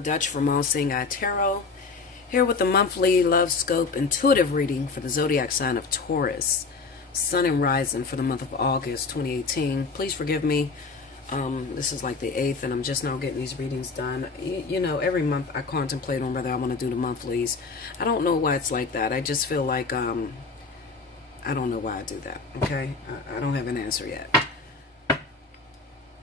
Mama Dutch from Allseeingeyetarot, here with the monthly love scope intuitive reading for the zodiac sign of Taurus, Sun and Rising for the month of August 2018. Please forgive me. This is like the 8th, and I'm just now getting these readings done. You know, every month I contemplate on whether I want to do the monthlies. I don't know why it's like that. I just feel like, I don't know why I do that, okay? I don't have an answer yet.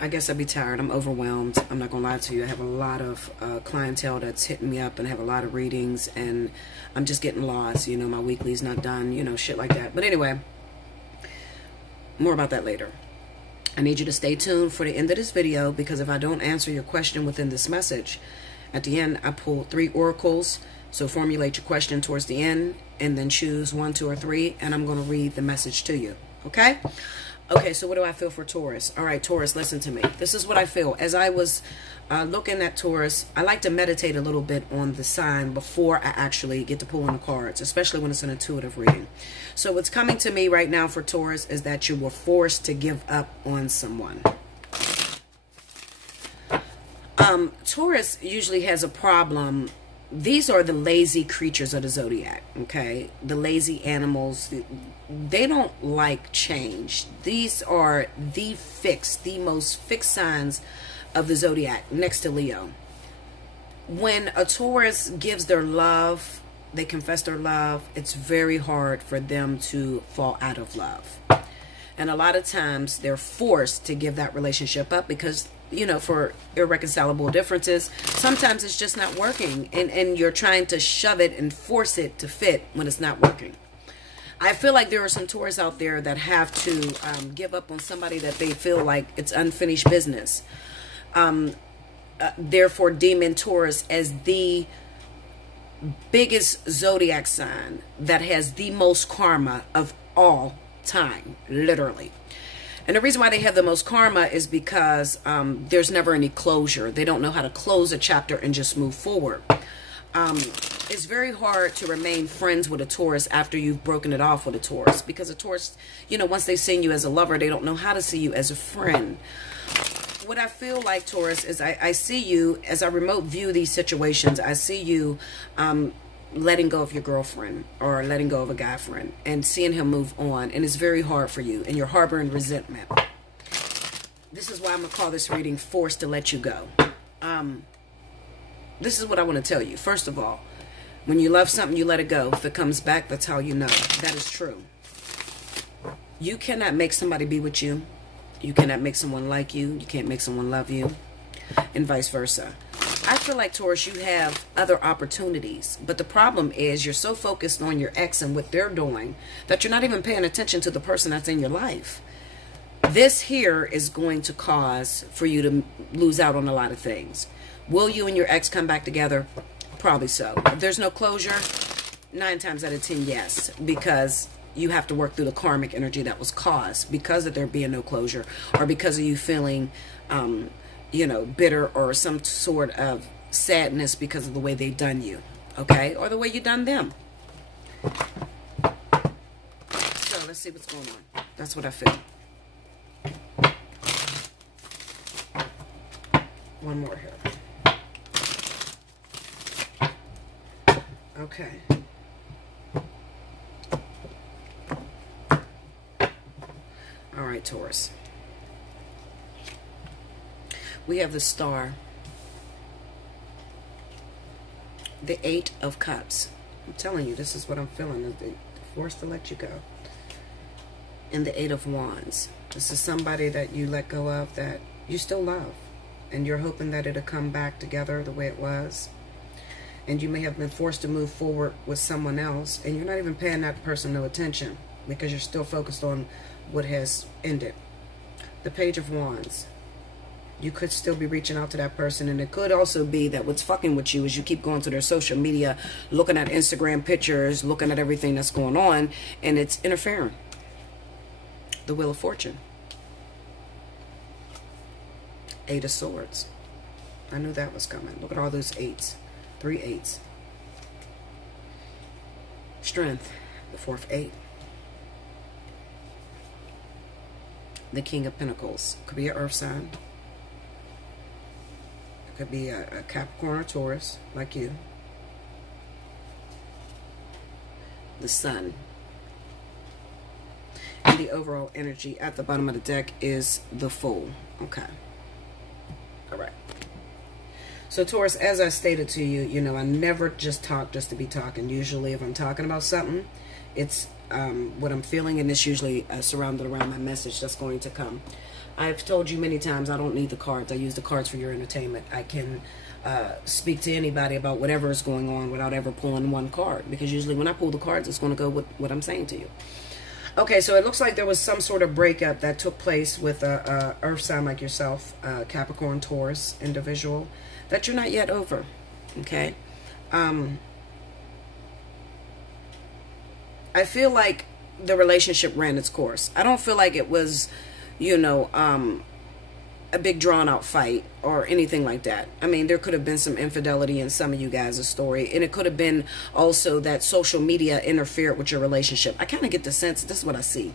I guess I'd be tired. I'm overwhelmed. I'm not going to lie to you. I have a lot of clientele that's hitting me up and I have a lot of readings, and I'm just getting lost. You know, my weekly's not done, you know, shit like that. But anyway, more about that later. I need you to stay tuned for the end of this video, because if I don't answer your question within this message, at the end I pull 3 oracles. So formulate your question towards the end and then choose 1, 2, or 3, and I'm going to read the message to you. Okay? Okay, so what do I feel for Taurus? All right, Taurus, listen to me. This is what I feel. As I was looking at Taurus, I like to meditate a little bit on the sign before I actually get to pulling the cards, especially when it's an intuitive reading. So what's coming to me right now for Taurus is that you were forced to give up on someone. Taurus usually has a problem. These are the lazy creatures of the zodiac, okay? The lazy animals. They don't like change. These are the most fixed signs of the zodiac, next to Leo. When a Taurus gives their love, they confess their love, it's very hard for them to fall out of love. And a lot of times they're forced to give that relationship up because, you know, for irreconcilable differences, sometimes it's just not working, and you're trying to shove it and force it to fit when it's not working. I feel like there are some Taurus out there that have to give up on somebody that they feel like it's unfinished business. Therefore deeming Taurus as the biggest zodiac sign that has the most karma of all time, literally. And the reason why they have the most karma is because there's never any closure. They don't know how to close a chapter and just move forward. It's very hard to remain friends with a Taurus after you've broken it off with a Taurus, because a Taurus, you know, once they've seen you as a lover, they don't know how to see you as a friend. What I feel like, Taurus, is I see you, as I remote view these situations, I see you letting go of your girlfriend or letting go of a guy friend and seeing him move on, and it's very hard for you, and you're harboring resentment. This is why I'm gonna call this reading Forced to Let You Go. This is what I want to tell you. First of all, when you love something, you let it go. If it comes back, that's how you know. That is true. You cannot make somebody be with you. You cannot make someone like you. You can't make someone love you, and vice versa. I feel like, Taurus, you have other opportunities, but the problem is you're so focused on your ex and what they're doing that you're not even paying attention to the person that's in your life. This here is going to cause for you to lose out on a lot of things. Will you and your ex come back together? Probably so. If there's no closure, 9 times out of 10, yes, because you have to work through the karmic energy that was caused because of there being no closure, or because of you feeling you know, bitter or some sort of sadness because of the way they've done you, okay? Or the way you done them. So let's see what's going on. That's what I feel. One more here. Okay. All right, Taurus. We have the Star, the 8 of Cups. I'm telling you, this is what I'm feeling. They're forced to let you go. And the 8 of Wands. This is somebody that you let go of that you still love, and you're hoping that it'll come back together the way it was. And you may have been forced to move forward with someone else, and you're not even paying that person no attention because you're still focused on what has ended. The Page of Wands. You could still be reaching out to that person, and it could also be that what's fucking with you is you keep going to their social media, looking at Instagram pictures, looking at everything that's going on, and it's interfering. The Wheel of Fortune. 8 of Swords. I knew that was coming. Look at all those 8s. 3 8s. Strength. The 4th 8. The King of Pentacles. Could be an earth sign. Could be a Capricorn or Taurus, like you. The Sun. And the overall energy at the bottom of the deck is the Fool. Okay. All right. So Taurus, as I stated to you, you know, I never just talk just to be talking. Usually if I'm talking about something, it's what I'm feeling, and it's usually surrounded around my message that's going to come. I've told you many times I don't need the cards. I use the cards for your entertainment. I can speak to anybody about whatever is going on without ever pulling one card, because usually when I pull the cards, it's going to go with what I'm saying to you. Okay, so it looks like there was some sort of breakup that took place with a earth sign like yourself, Capricorn, Taurus individual, that you're not yet over. Okay. I feel like the relationship ran its course. I don't feel like it was, you know, a big drawn out fight or anything like that. I mean, there could have been some infidelity in some of you guys' story, and it could have been also that social media interfered with your relationship. I kind of get the sense, this is what I see.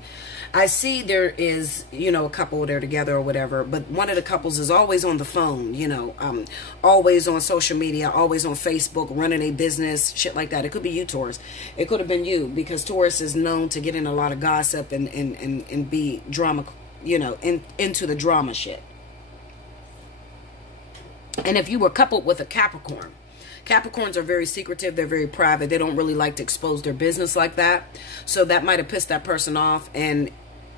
I see there is, you know, a couple that are together or whatever, but one of the couples is always on the phone, you know, always on social media, always on Facebook, running a business, shit like that. It could be you, Taurus. It could have been you, because Taurus is known to get in a lot of gossip and be drama, you know, into the drama shit. And if you were coupled with a Capricorn, Capricorns are very secretive. They're very private. They don't really like to expose their business like that. So that might have pissed that person off. And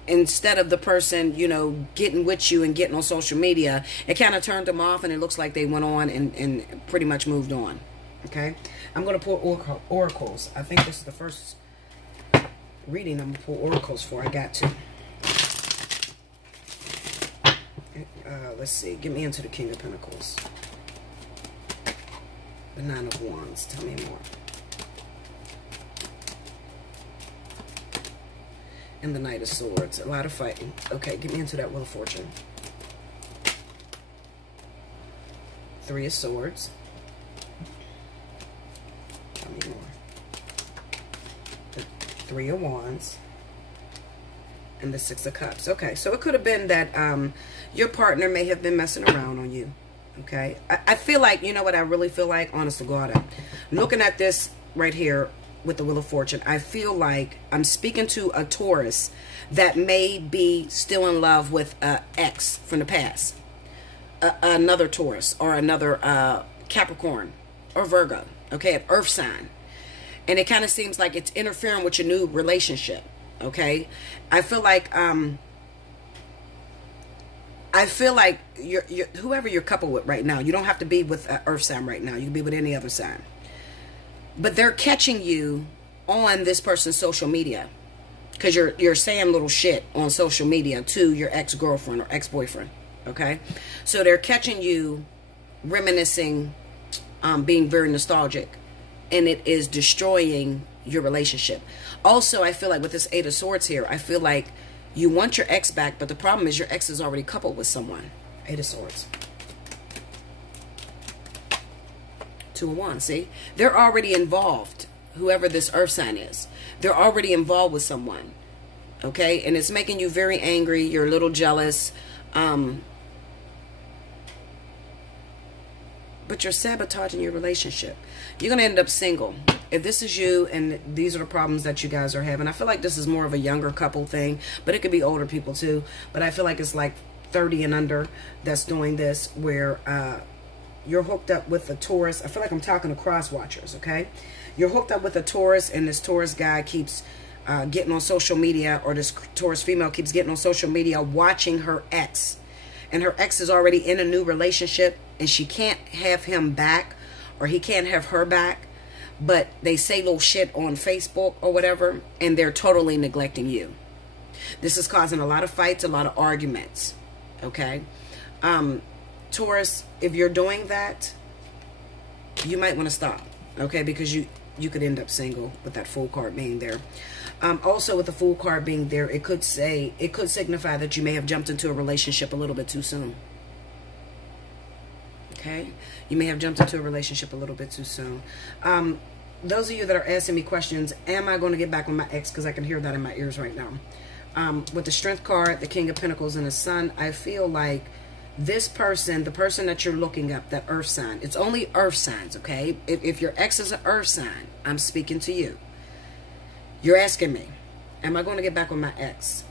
instead of the person, you know, getting with you and getting on social media, it kind of turned them off. And it looks like they went on and pretty much moved on. Okay. I'm going to pull oracles. I think this is the first reading I'm going to pull oracles for. I got to. Let's see. Get me into the King of Pentacles. The Nine of Wands. Tell me more. And the Knight of Swords. A lot of fighting. Okay, get me into that Wheel of Fortune. Three of Swords. Tell me more. The Three of Wands. And the Six of Cups. Okay, so it could have been that your partner may have been messing around on you. Okay, I feel like, you know what I really feel like? Honest to God, I'm looking at this right here with the Wheel of Fortune. I feel like I'm speaking to a Taurus that may be still in love with an ex from the past. Another Taurus or another Capricorn or Virgo. Okay, an earth sign. And it kind of seems like it's interfering with your new relationship. Okay, I feel like you're whoever you're coupled with right now. You don't have to be with an earth sign right now. You can be with any other sign. But they're catching you on this person's social media because you're saying little shit on social media to your ex-girlfriend or ex-boyfriend. Okay, so they're catching you reminiscing, being very nostalgic, and it is destroying your relationship. Also, I feel like with this Eight of Swords here, I feel like you want your ex back, but the problem is your ex is already coupled with someone. Eight of Swords. Two of Wands, see? They're already involved, whoever this earth sign is. They're already involved with someone. Okay? And it's making you very angry. You're a little jealous. But you're sabotaging your relationship. You're going to end up single. If this is you and these are the problems that you guys are having, I feel like this is more of a younger couple thing, but it could be older people too. But I feel like it's like 30 and under that's doing this, where you're hooked up with a Taurus. I feel like I'm talking to cross watchers, okay? You're hooked up with a Taurus, and this Taurus guy keeps getting on social media, or this Taurus female keeps getting on social media watching her ex. And her ex is already in a new relationship, and she can't have him back, or he can't have her back. But they say little shit on Facebook or whatever, and they're totally neglecting you. This is causing a lot of fights, a lot of arguments. Okay? Taurus, if you're doing that, you might want to stop. Okay? Because you could end up single with that Fool card being there. Also, with the Fool card being there, it could signify that you may have jumped into a relationship a little bit too soon. Okay? You may have jumped into a relationship a little bit too soon. Those of you that are asking me questions, am I going to get back with my ex? Because I can hear that in my ears right now. With the Strength card, the King of Pentacles, and the Sun, I feel like this person, the person that you're looking up, that earth sign, it's only earth signs, okay? If your ex is an earth sign, I'm speaking to you. You're asking me, am I going to get back with my ex?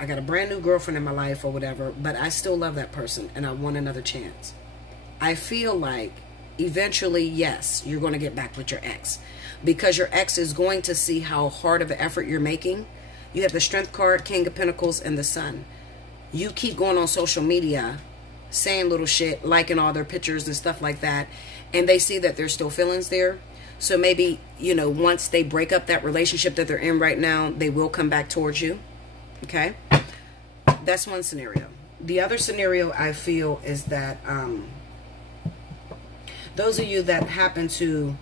I got a brand new girlfriend in my life or whatever, but I still love that person and I want another chance. I feel like eventually, yes, you're going to get back with your ex, because your ex is going to see how hard of an effort you're making. You have the Strength card, King of Pentacles, and the Sun. You keep going on social media, saying little shit, liking all their pictures and stuff like that, and they see that there's still feelings there. So maybe, you know, once they break up that relationship that they're in right now, they will come back towards you. Okay? That's one scenario. The other scenario I feel is that those of you that happen to,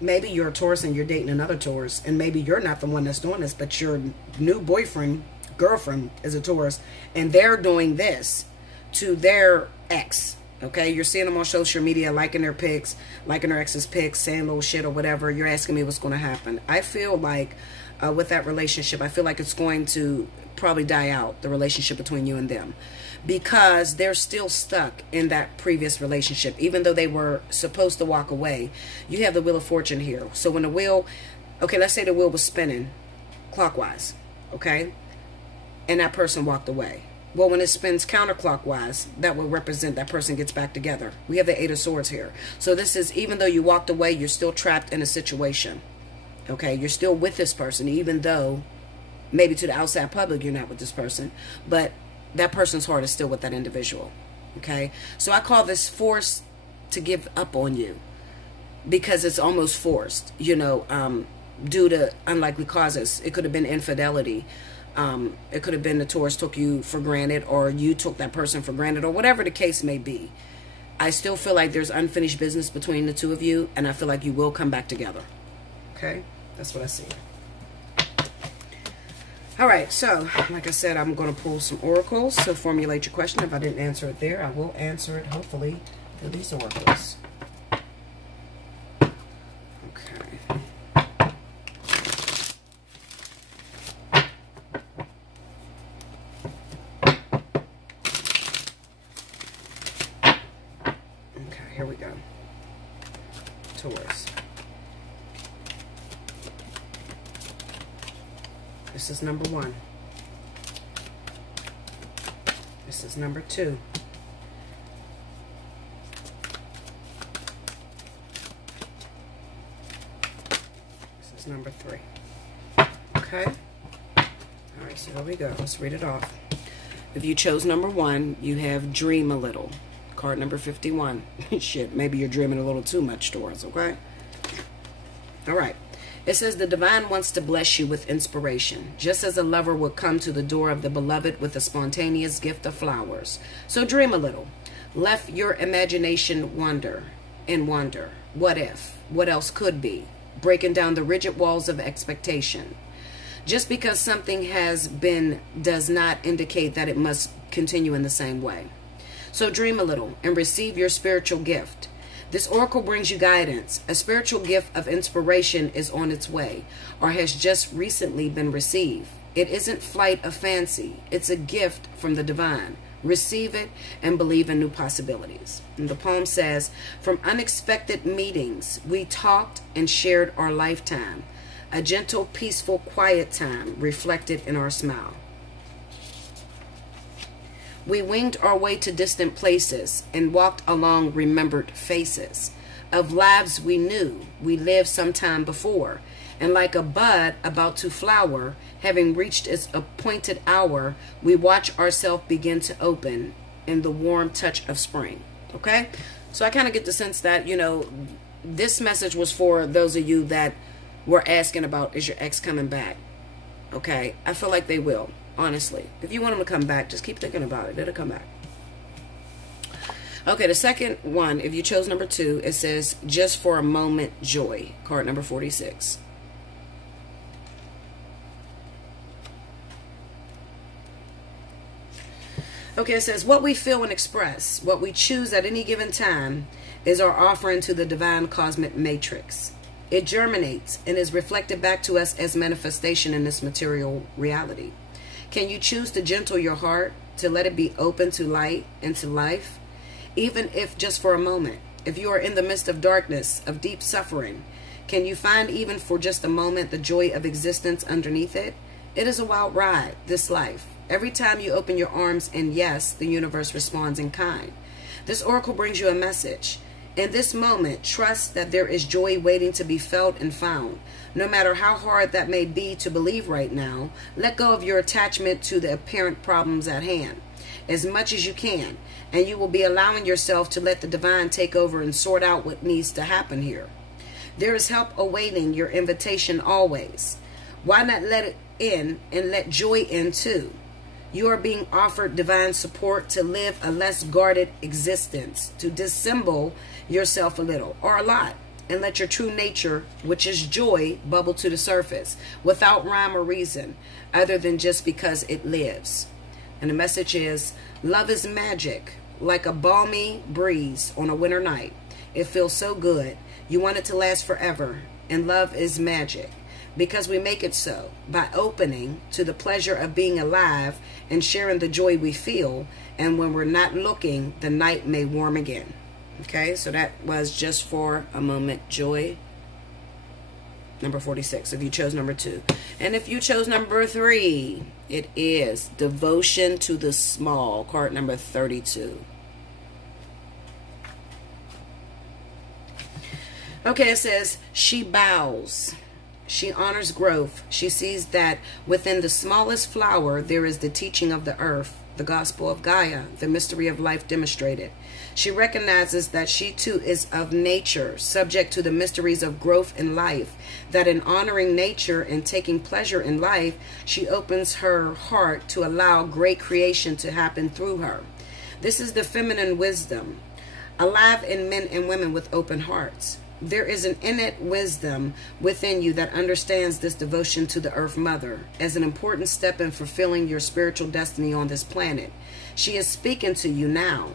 maybe you're a Taurus and you're dating another Taurus, and maybe you're not the one that's doing this, but your new boyfriend, girlfriend is a Taurus, and they're doing this to their ex. Okay, you're seeing them on social media, liking their pics, liking their ex's pics, saying little shit or whatever. You're asking me what's going to happen. I feel like with that relationship, I feel like it's going to probably die out, the relationship between you and them, because they're still stuck in that previous relationship, even though they were supposed to walk away. You have the Wheel of Fortune here. So when the wheel, okay, let's say the wheel was spinning clockwise, okay, and that person walked away. Well, when it spins counterclockwise, that will represent that person gets back together. We have the Eight of Swords here. So this is, even though you walked away, you're still trapped in a situation. Okay, you're still with this person, even though maybe to the outside public you're not with this person, but that person's heart is still with that individual. Okay, so I call this forced to give up on you, because it's almost forced, you know, due to unlikely causes. It could have been infidelity. It could have been the Taurus took you for granted, or you took that person for granted, or whatever the case may be. I still feel like there's unfinished business between the two of you, and I feel like you will come back together. Okay, that's what I see. All right, so like I said, I'm going to pull some oracles. So formulate your question. If I didn't answer it there, I will answer it hopefully through these oracles. Okay. Here we go. Taurus. This is number 1. This is number 2. This is number 3. Okay? Alright, so here we go. Let's read it off. If you chose number 1, you have Dream a Little. Card number 51. Shit, maybe you're dreaming a little too much, Taurus, okay? All right. It says, the divine wants to bless you with inspiration, just as a lover would come to the door of the beloved with a spontaneous gift of flowers. So dream a little. Let your imagination wander and wonder. What if? What else could be? Breaking down the rigid walls of expectation. Just because something has been does not indicate that it must continue in the same way. So dream a little and receive your spiritual gift. This oracle brings you guidance. A spiritual gift of inspiration is on its way, or has just recently been received. It isn't flight of fancy. It's a gift from the divine. Receive it and believe in new possibilities. And the poem says, from unexpected meetings, we talked and shared our lifetime. A gentle, peaceful, quiet time reflected in our smile. We winged our way to distant places and walked along remembered faces of lives we knew we lived sometime before. And like a bud about to flower, having reached its appointed hour, we watch ourselves begin to open in the warm touch of spring. Okay? So I kind of get the sense that, you know, this message was for those of you that were asking about, is your ex coming back? Okay? I feel like they will. Honestly, if you want them to come back, just keep thinking about it. It'll come back. Okay, the second one, if you chose number 2, it says, just for a moment, joy. Card number 46. Okay, it says, what we feel and express, what we choose at any given time, is our offering to the divine cosmic matrix. It germinates and is reflected back to us as manifestation in this material reality. Can you choose to gentle your heart, to let it be open to light and to life? Even if just for a moment, if you are in the midst of darkness, of deep suffering, can you find even for just a moment the joy of existence underneath it? It is a wild ride, this life. Every time you open your arms and yes, the universe responds in kind. This oracle brings you a message. In this moment, trust that there is joy waiting to be felt and found. No matter how hard that may be to believe right now, let go of your attachment to the apparent problems at hand as much as you can, and you will be allowing yourself to let the divine take over and sort out what needs to happen here. There is help awaiting your invitation always. Why not let it in and let joy in too? You are being offered divine support to live a less guarded existence, to dissemble yourself a little or a lot, and let your true nature, which is joy, bubble to the surface without rhyme or reason, other than just because it lives. And the message is, love is magic, like a balmy breeze on a winter night. It feels so good. You want it to last forever. And love is magic, because we make it so by opening to the pleasure of being alive and sharing the joy we feel. And when we're not looking, the night may warm again. Okay, so that was Just for a Moment Joy, number 46, if you chose number 2. And if you chose number 3, it is Devotion to the Small, card number 32. Okay, it says, she bows. She honors growth. She sees that within the smallest flower, there is the teaching of the earth, the gospel of Gaia, the mystery of life demonstrated. She recognizes that she too is of nature, subject to the mysteries of growth in life, that in honoring nature and taking pleasure in life, she opens her heart to allow great creation to happen through her. This is the feminine wisdom, alive in men and women with open hearts. There is an innate wisdom within you that understands this devotion to the Earth Mother as an important step in fulfilling your spiritual destiny on this planet. She is speaking to you now,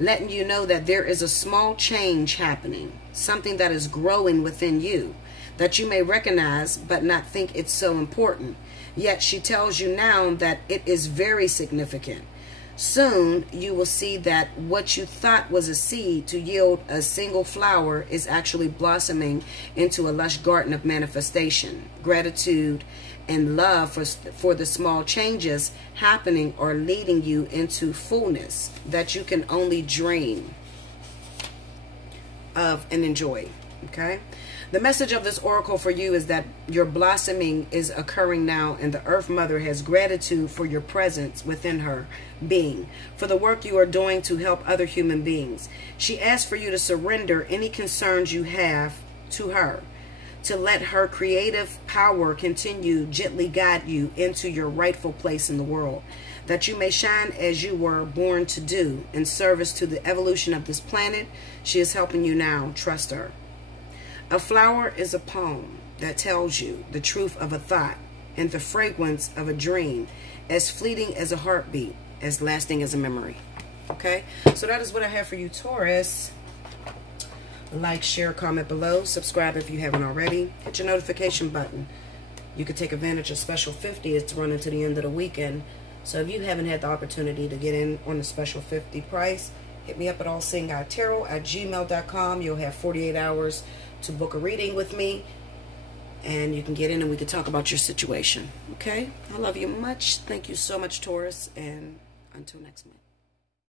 letting you know that there is a small change happening, something that is growing within you, that you may recognize but not think it's so important. Yet she tells you now that it is very significant. Soon you will see that what you thought was a seed to yield a single flower is actually blossoming into a lush garden of manifestation. Gratitude and love for the small changes happening are leading you into fullness that you can only dream of and enjoy. Okay? The message of this oracle for you is that your blossoming is occurring now, and the Earth Mother has gratitude for your presence within her being, for the work you are doing to help other human beings. She asks for you to surrender any concerns you have to her, to let her creative power continue gently guide you into your rightful place in the world, that you may shine as you were born to do in service to the evolution of this planet. She is helping you now. Trust her. A flower is a poem that tells you the truth of a thought and the fragrance of a dream, as fleeting as a heartbeat, as lasting as a memory. Okay, so that is what I have for you, Taurus. Like, share, comment below. Subscribe if you haven't already. Hit your notification button. You can take advantage of special 50. It's running to the end of the weekend. So if you haven't had the opportunity to get in on the special 50 price, hit me up at Allseeingeyetarot at gmail.com. You'll have 48 hours to book a reading with me, and you can get in and we can talk about your situation. Okay? I love you much. Thank you so much, Taurus, and until next month.